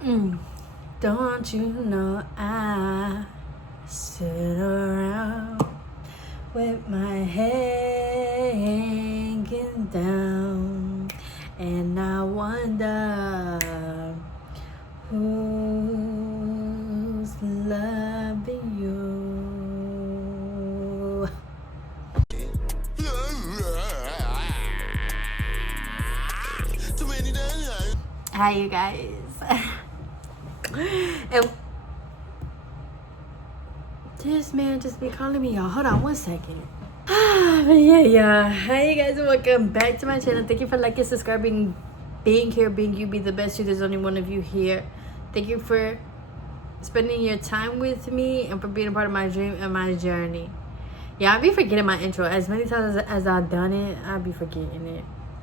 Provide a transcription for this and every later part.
Don't you know I sit around with my head hanging down, and I wonder who's loving you. Hi, you guys. And this man just be calling me, y'all. Hold on 1 second. But yeah. Hi, you guys, and welcome back to my channel. Thank you for liking, subscribing, being here, being you, be the best you. There's only one of you here. Thank you for spending your time with me and for being a part of my dream and my journey. Yeah, I be forgetting my intro. As many times as I've done it, I be forgetting it.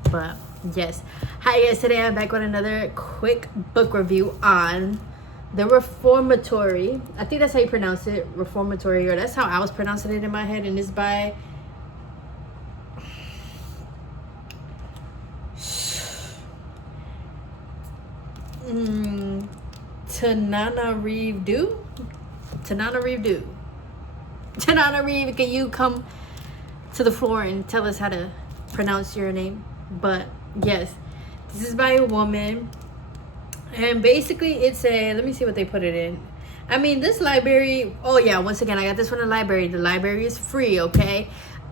But yes. Hi guys, today I'm back with another quick book review on the Reformatory. I think that's how you pronounce it, Reformatory, or that's how I was pronouncing it in my head. And it's by Tananarive Due. Tananarive, can you come to the floor and tell us how to pronounce your name? But yes, this is by a woman, and basically it's a, let me see what they put it in. I mean, this library, oh yeah, once again, I got this from the library. The library is free, okay?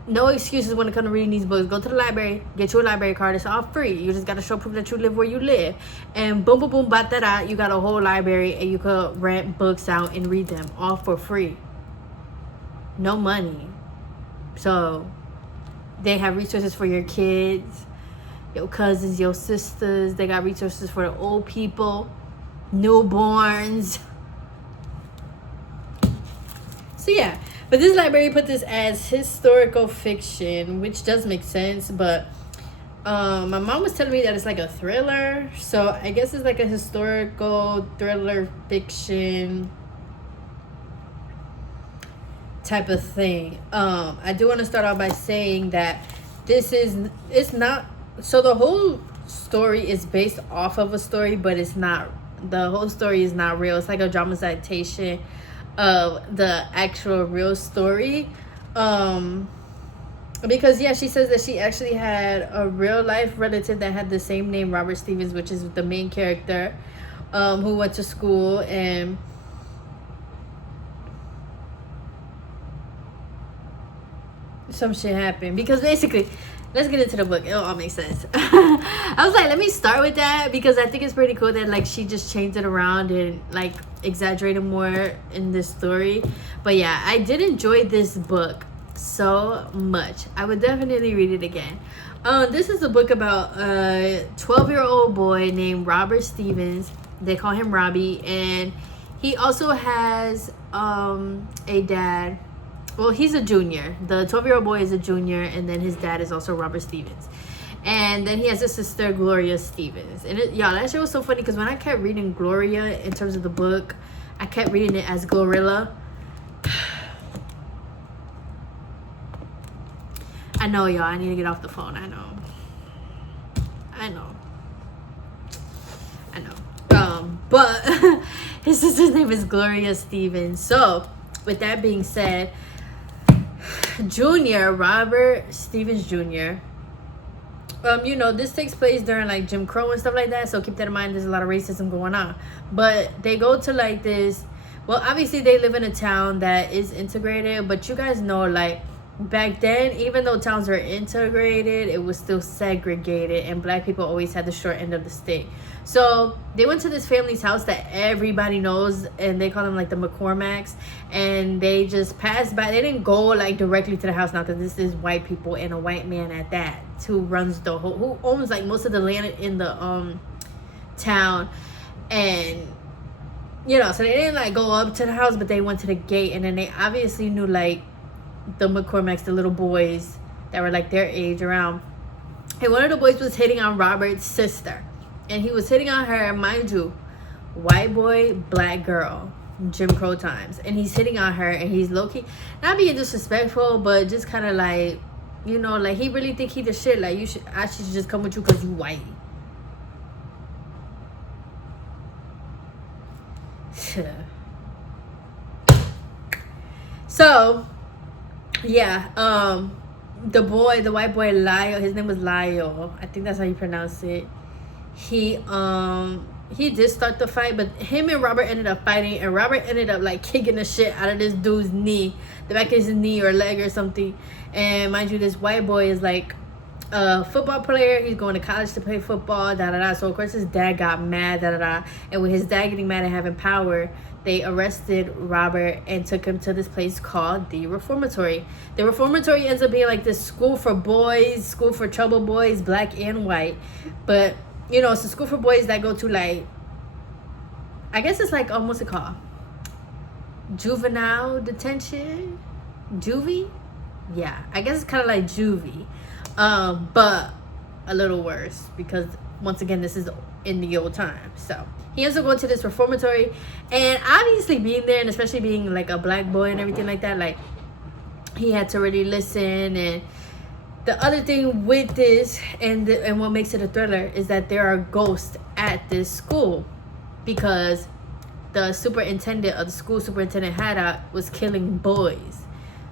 No excuses when it comes to reading these books. Go to the library, get you a library card. It's all free. You just got to show proof that you live where you live, and boom, boom, boom, ba-da-da, you got a whole library, and you could rent books out and read them all for free. No money. So they have resources for your kids, your cousins, your sisters. They got resources for the old people, newborns. So yeah, but this library put this as historical fiction, which does make sense. But my mom was telling me that it's like a thriller, so I guess it's like a historical thriller fiction type of thing. I do want to start off by saying that it's not, so the whole story is based off of a story, but it's not, the whole story is not real. It's like a dramatization of the actual real story. Because yeah, she says that she actually had a real life relative that had the same name, Robert Stevens, which is the main character, who went to school, and some shit happened. Because basically, let's get into the book. It'll all make sense. I was like, let me start with that because I think it's pretty cool that like she just changed it around and like exaggerated more in this story. But yeah, I did enjoy this book so much. I would definitely read it again. This is a book about a 12-year-old boy named Robert Stevens. They call him Robbie, and he also has a dad. Well, he's a junior. The 12-year-old boy is a junior, and then his dad is also Robert Stevens. And then he has a sister, Gloria Stevens. And y'all, that shit was so funny because when I kept reading Gloria in terms of the book, I kept reading it as Glorilla. I know, y'all. I need to get off the phone. I know. But his sister's name is Gloria Stevens. So, with that being said, Robert Stevens Jr. You know, this takes place during like Jim Crow and stuff like that, so keep that in mind. There's a lot of racism going on, but they go to like this, well, obviously they live in a town that is integrated, but you guys know, like back then, even though towns were integrated, it was still segregated, and black people always had the short end of the stick. So they went to this family's house that everybody knows, and they call them like the McCormacks, and they just passed by. They didn't go like directly to the house, now that this is white people and a white man at that, who runs the whole, who owns like most of the land in the town. And you know, so they didn't like go up to the house, but they went to the gate, and then they obviously knew like the McCormacks, the little boys that were like their age around. And one of the boys was hitting on Robert's sister, and he was hitting on her, mind you, white boy, black girl, Jim Crow times, and he's hitting on her, and he's low-key not being disrespectful, but just kind of like, you know, like he really think he the shit, like I should just come with you because you white. So yeah, the white boy Lyle, his name was Lyle, I think that's how you pronounce it. He did start the fight, but him and Robert ended up fighting, and Robert ended up like kicking the shit out of this dude's knee, the back of his knee or leg or something. And mind you, this white boy is like a football player. He's going to college to play football, so of course his dad got mad, and with his dad getting mad and having power, they arrested Robert and took him to this place called the reformatory. The reformatory ends up being like this school for boys, school for trouble boys, black and white. But you know, it's a school for boys that go to, like, I guess it's like, what's it called? Juvenile detention? Juvie? Yeah, I guess it's kind of like juvie. But a little worse, because once again, this is in the old times. So he ends up going to this reformatory, and obviously being there, and especially being like a black boy and everything like that, like, he had to really listen. And the other thing with this, and what makes it a thriller, is that there are ghosts at this school, because the superintendent of the school, Superintendent Haddock, was killing boys.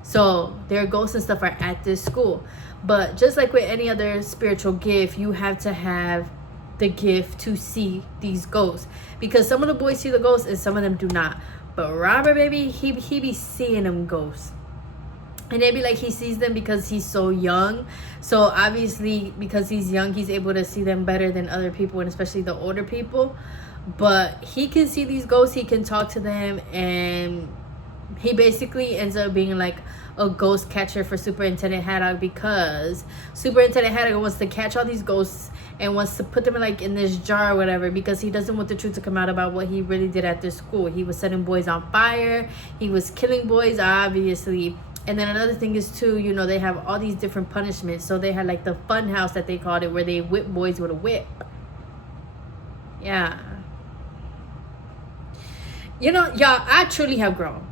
So their ghosts and stuff are at this school. But just like with any other spiritual gift, you have to have the gift to see these ghosts, because some of the boys see the ghosts and some of them do not. But Robert, baby, he be seeing them ghosts. And they be like, he sees them because he's so young. So obviously, because he's young, he's able to see them better than other people, and especially the older people. But he can see these ghosts, he can talk to them, and he basically ends up being like a ghost catcher for Superintendent Haddock, because Superintendent Haddock wants to catch all these ghosts and wants to put them in this jar or whatever, because he doesn't want the truth to come out about what he really did at this school. He was setting boys on fire, he was killing boys, obviously. And then another thing is too, you know, they have all these different punishments. So they had like the fun house that they called it, where they whip boys with a whip. Yeah. You know, y'all, I truly have grown.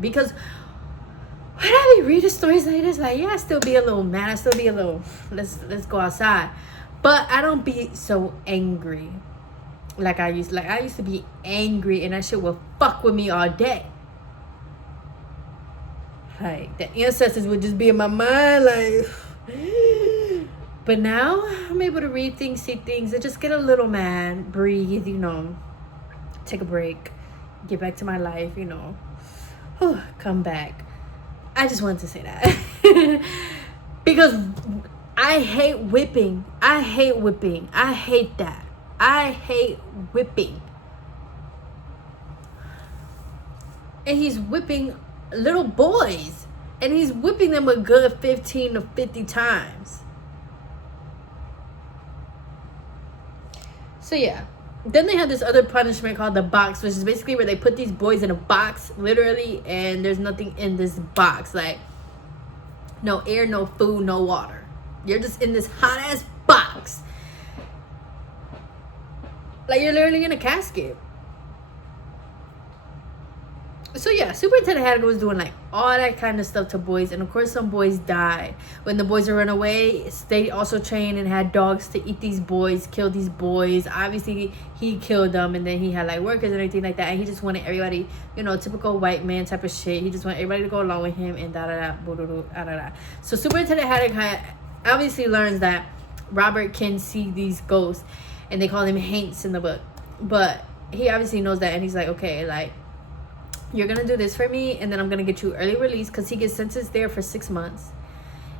Because when I be reading stories like this, like, yeah, I still be a little mad. I still be a little, let's go outside. But I don't be so angry like I used. Like, I used to be angry, and that shit would fuck with me all day. Like, the ancestors would just be in my mind, like. But now I'm able to read things, see things, and just get a little mad, breathe, you know, take a break, get back to my life, you know, come back. I just wanted to say that. Because I hate whipping. I hate that. I hate whipping. And he's whipping little boys, and he's whipping them a good 15 to 50 times. So yeah, then they have this other punishment called the box, which is basically where they put these boys in a box, literally, and there's nothing in this box, like no air, no food, no water. You're just in this hot ass box, like you're literally in a casket. So yeah, Superintendent Haddock was doing like all that kind of stuff to boys, and of course some boys died. When the boys would run away, they also trained and had dogs to eat these boys, kill these boys. Obviously he killed them, and then he had like workers and everything like that, and he just wanted everybody, you know, typical white man type of shit. He just wanted everybody to go along with him, and da. So Superintendent Haddock obviously learns that Robert can see these ghosts, and they call him Haints in the book. But he obviously knows that, and he's like, okay, like, you're gonna do this for me, and then I'm gonna get you early release, because he gets sentenced there for 6 months.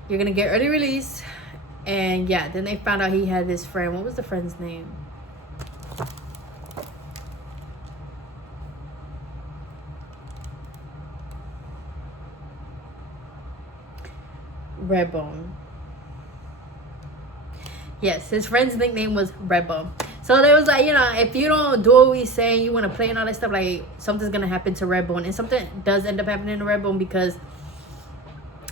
You're gonna get early release. And yeah, then they found out he had this friend. What was the friend's name? Redbone. Yes, his friend's nickname was Redbone. So they was like, you know, if you don't do what we saying, you want to play and all that stuff, like, something's going to happen to Redbone. And something does end up happening to Redbone, because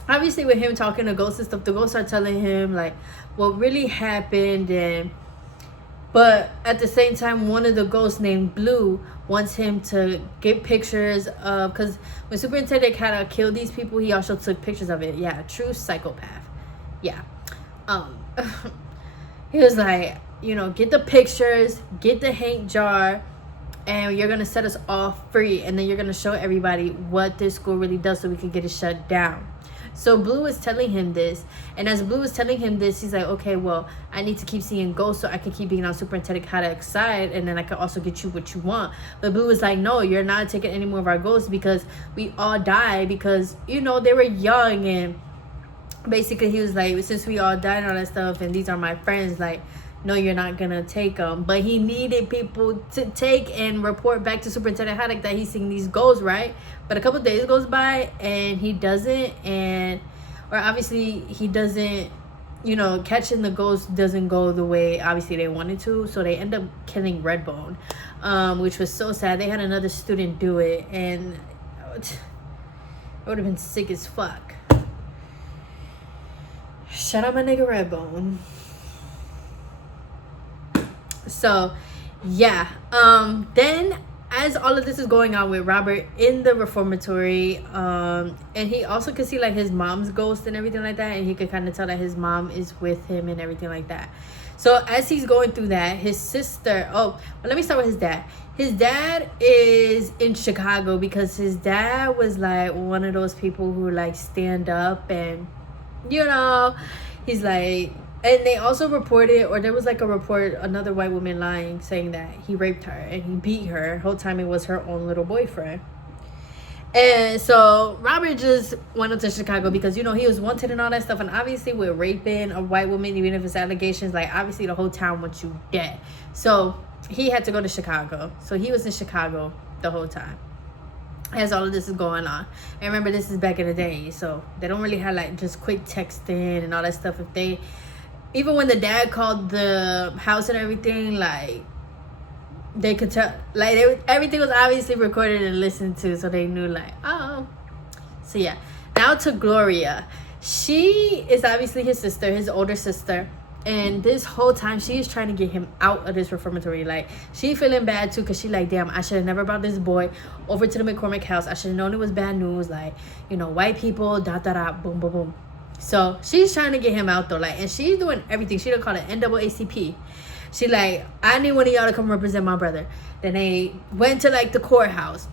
obviously with him talking to ghosts and stuff, the ghosts are telling him, like, what really happened. But at the same time, one of the ghosts named Blue wants him to get pictures of, because when Superintendent Haddock killed these people, he also took pictures of it. Yeah, true psychopath. Yeah. He was like, you know, get the pictures, get the Hank jar, and you're gonna set us all free, and then you're gonna show everybody what this school really does so we can get it shut down. So Blue is telling him this, and as Blue is telling him this, he's like, okay, well, I need to keep seeing ghosts so I can keep being on Superintendent Haddock's side, and then I can also get you what you want. But Blue is like, no, you're not taking any more of our ghosts, because we all die because, you know, they were young, and basically he was like, since we all died and all that stuff, and these are my friends, like, no, you're not gonna take them. But he needed people to take and report back to Superintendent Haddock that he's seeing these ghosts, right? But a couple of days goes by and he doesn't, or obviously he doesn't, you know, catching the ghost doesn't go the way obviously they wanted to, so they end up killing Redbone, which was so sad. They had another student do it, and it would have been sick as fuck. Shout out my nigga Redbone. So yeah, then as all of this is going on with Robert in the reformatory, and he also could see like his mom's ghost and everything like that, and he could kind of tell that his mom is with him and everything like that. So as he's going through that, his sister, let me start with his dad. His dad is in Chicago because his dad was like one of those people who like stand up, and you know, he's like, and they also reported, or there was like a report, another white woman lying, saying that he raped her and he beat her. The whole time it was her own little boyfriend. And so Robert just went up to Chicago because, you know, he was wanted and all that stuff. And obviously with raping a white woman, even if it's allegations, like obviously the whole town wants you dead. So he had to go to Chicago. So he was in Chicago the whole time as all of this is going on. And remember, this is back in the day, so they don't really have like just quick texting and all that stuff. Even when the dad called the house and everything, like they could tell, like everything was obviously recorded and listened to, so they knew like, oh. So yeah, now to Gloria. She is obviously his sister, his older sister, and this whole time she is trying to get him out of this reformatory. Like she feeling bad too, because she like, damn, I should have never brought this boy over to the McCormick house. I should have known it was bad news, like, you know, white people, boom boom boom. So she's trying to get him out though, like, and she's doing everything. She don't call it NAACP. She like, I need one of y'all to come represent my brother. Then they went to like the courthouse,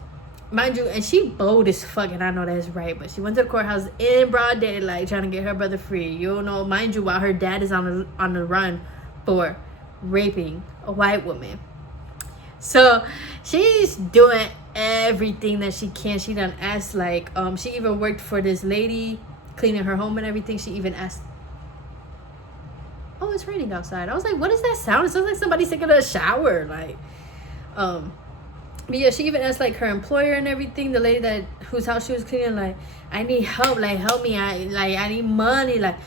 mind you, and she bold as fuck, and I know that's right, but she went to the courthouse in broad daylight trying to get her brother free. You know, mind you, while her dad is on the run for raping a white woman. So she's doing everything that she can. She done asked, like, she even worked for this lady cleaning her home and everything. She even asked, oh, it's raining outside. I was like, what is that sound? It sounds like somebody's taking a shower. Like, but yeah, she even asked like her employer and everything, the lady whose house she was cleaning, like, I need help, like, help me, I need money, like,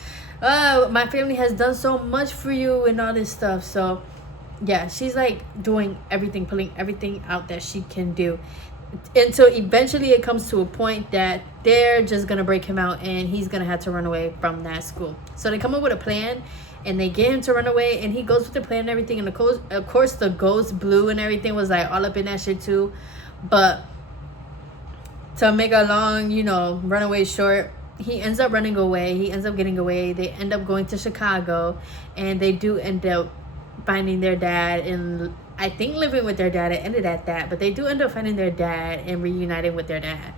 my family has done so much for you and all this stuff. So yeah, she's like doing everything, pulling everything out that she can do, until eventually it comes to a point that they're just gonna break him out and he's gonna have to run away from that school. So they come up with a plan and they get him to run away, and he goes with the plan and everything. And of course the ghost Blue and everything was like all up in that shit too. But to make a long, you know, runaway short, he ends up running away. He ends up getting away. They end up going to Chicago, and they do end up finding their dad, and I think living with their dad. It ended at that, but they do end up finding their dad and reuniting with their dad.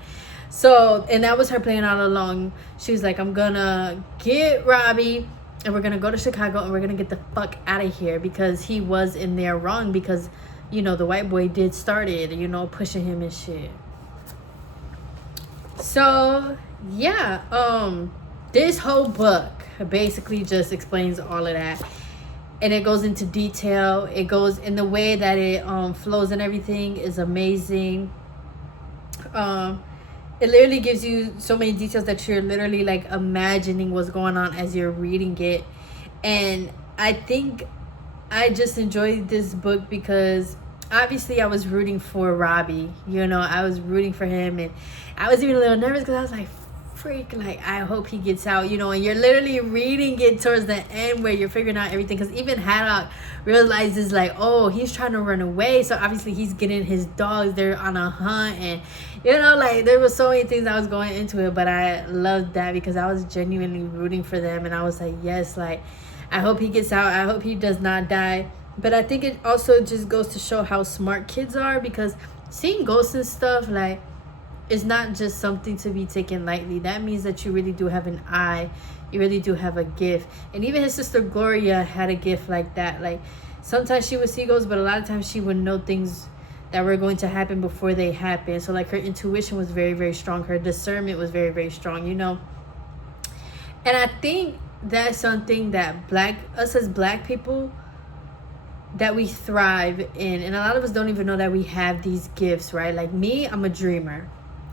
So, and that was her plan all along. She was like, I'm gonna get Robbie, and we're gonna go to Chicago, and we're gonna get the fuck out of here, because he was in there wrong, because, you know, the white boy did start it, you know, pushing him and shit. So yeah, this whole book basically just explains all of that, and it goes into detail. It goes in the way that it flows, and everything is amazing. It literally gives you so many details that you're literally like imagining what's going on as you're reading it. And I think I just enjoyed this book because obviously I was rooting for Robbie, you know, I was rooting for him, and I was even a little nervous because I was like, freak, like, I hope he gets out, you know. And you're literally reading it towards the end where you're figuring out everything, because even Haddock realizes like, oh, he's trying to run away, so obviously he's getting his dogs, they're on a hunt, and you know, like, there was so many things that was going into it. But I loved that because I was genuinely rooting for them, and I was like, yes, like, I hope he gets out, I hope he does not die. But I think it also just goes to show how smart kids are, because seeing ghosts and stuff, like, it's not just something to be taken lightly. That means that you really do have an eye. You really do have a gift. And even his sister Gloria had a gift like that. Like, sometimes she would see ghosts, but a lot of times she would know things that were going to happen before they happen. So, like, her intuition was very, very strong. Her discernment was very, very strong, you know. And I think that's something that us as black people, that we thrive in. And a lot of us don't even know that we have these gifts, right? Like me, I'm a dreamer.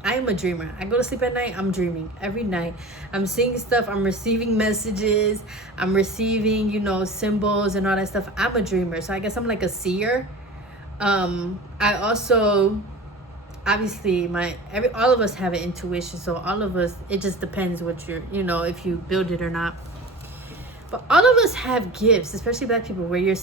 I am a dreamer. I go to sleep at night, I'm dreaming every night. I'm seeing stuff, I'm receiving messages, I'm receiving, you know, symbols and all that stuff. I'm a dreamer. So I guess I'm like a seer. I also, obviously, all of us have an intuition. So all of us, it just depends what you're, you know, if you build it or not. But all of us have gifts, especially black people, where you're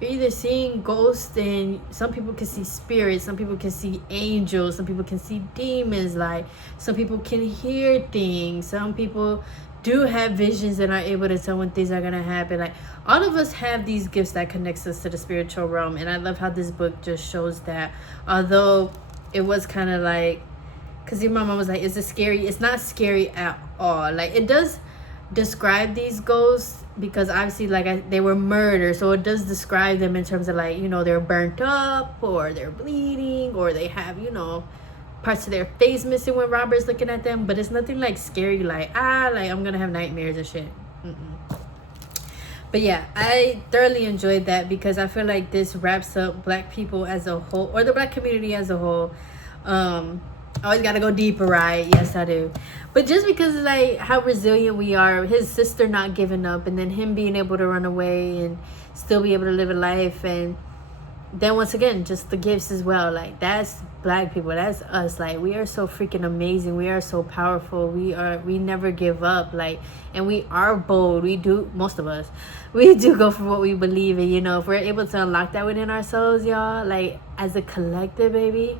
either seeing ghosts, and some people can see spirits, some people can see angels, some people can see demons, like some people can hear things, some people do have visions and are able to tell when things are going to happen. Like, all of us have these gifts that connects us to the spiritual realm. And I love how this book just shows that. Although it was kind of like, because your mama was like, is it scary? It's not scary at all. Like, it does describe these ghosts, because obviously, like, they were murdered, so it does describe them in terms of, like, you know, they're burnt up, or they're bleeding, or they have, you know, parts of their face missing when Robert's looking at them. But it's nothing like scary, like I'm gonna have nightmares and shit. But yeah, I thoroughly enjoyed that, because I feel like this wraps up black people as a whole, or the black community as a whole. I always gotta go deeper, right? Yes, I do. But just because of, like, how resilient we are, his sister not giving up, and then him being able to run away and still be able to live a life, and then once again, just the gifts as well. Like, that's black people, that's us. Like, we are so freaking amazing, we are so powerful, we never give up. Like, and we are bold. Most of us, we do go for what we believe in. You know, if we're able to unlock that within ourselves, y'all, like, as a collective, baby.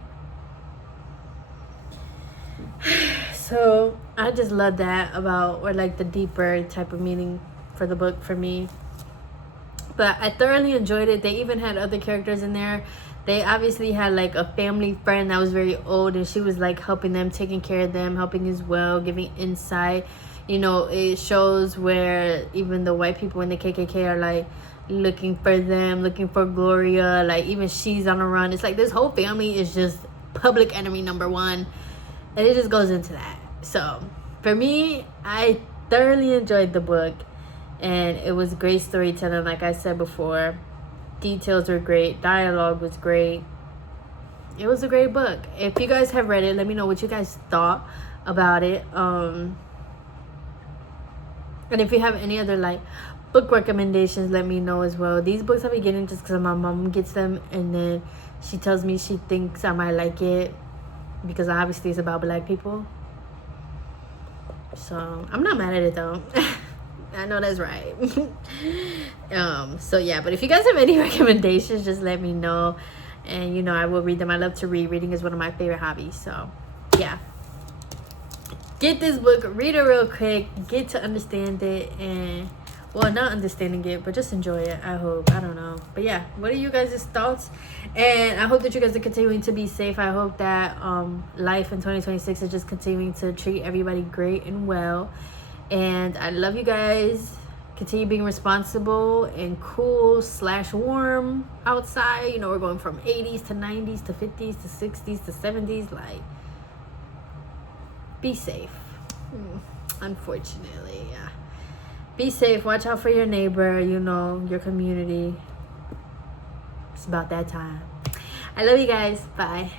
So I just love that about, or like, the deeper type of meaning for the book for me. But I thoroughly enjoyed it. They even had other characters in there. They obviously had, like, a family friend that was very old, and she was, like, helping them, taking care of them, helping as well, giving insight. You know, it shows where even the white people in the KKK are, like, looking for them, looking for Gloria. Like, even she's on a run. It's like this whole family is just public enemy number one. And it just goes into that. So for me, I thoroughly enjoyed the book, and it was great storytelling. Like I said before, details were great, dialogue was great. It was a great book. If you guys have read it, let me know what you guys thought about it. And if you have any other, like, book recommendations, let me know as well. These books I'll be getting just because my mom gets them, and then she tells me she thinks I might like it, because obviously it's about black people. So I'm not mad at it though. I know that's right. So yeah, but if you guys have any recommendations, just let me know, and you know, I will read them. I love to read. Reading is one of my favorite hobbies. So yeah, get this book, read it real quick, get to understand it, and, well, not understanding it, but just enjoy it, I hope. I don't know. But yeah, what are you guys' thoughts? And I hope that you guys are continuing to be safe. I hope that life in 2026 is just continuing to treat everybody great and well. And I love you guys. Continue being responsible and cool / warm outside. You know, we're going from 80s to 90s to 50s to 60s to 70s. Like, be safe. Unfortunately, yeah. Be safe. Watch out for your neighbor, you know, your community. It's about that time. I love you guys. Bye.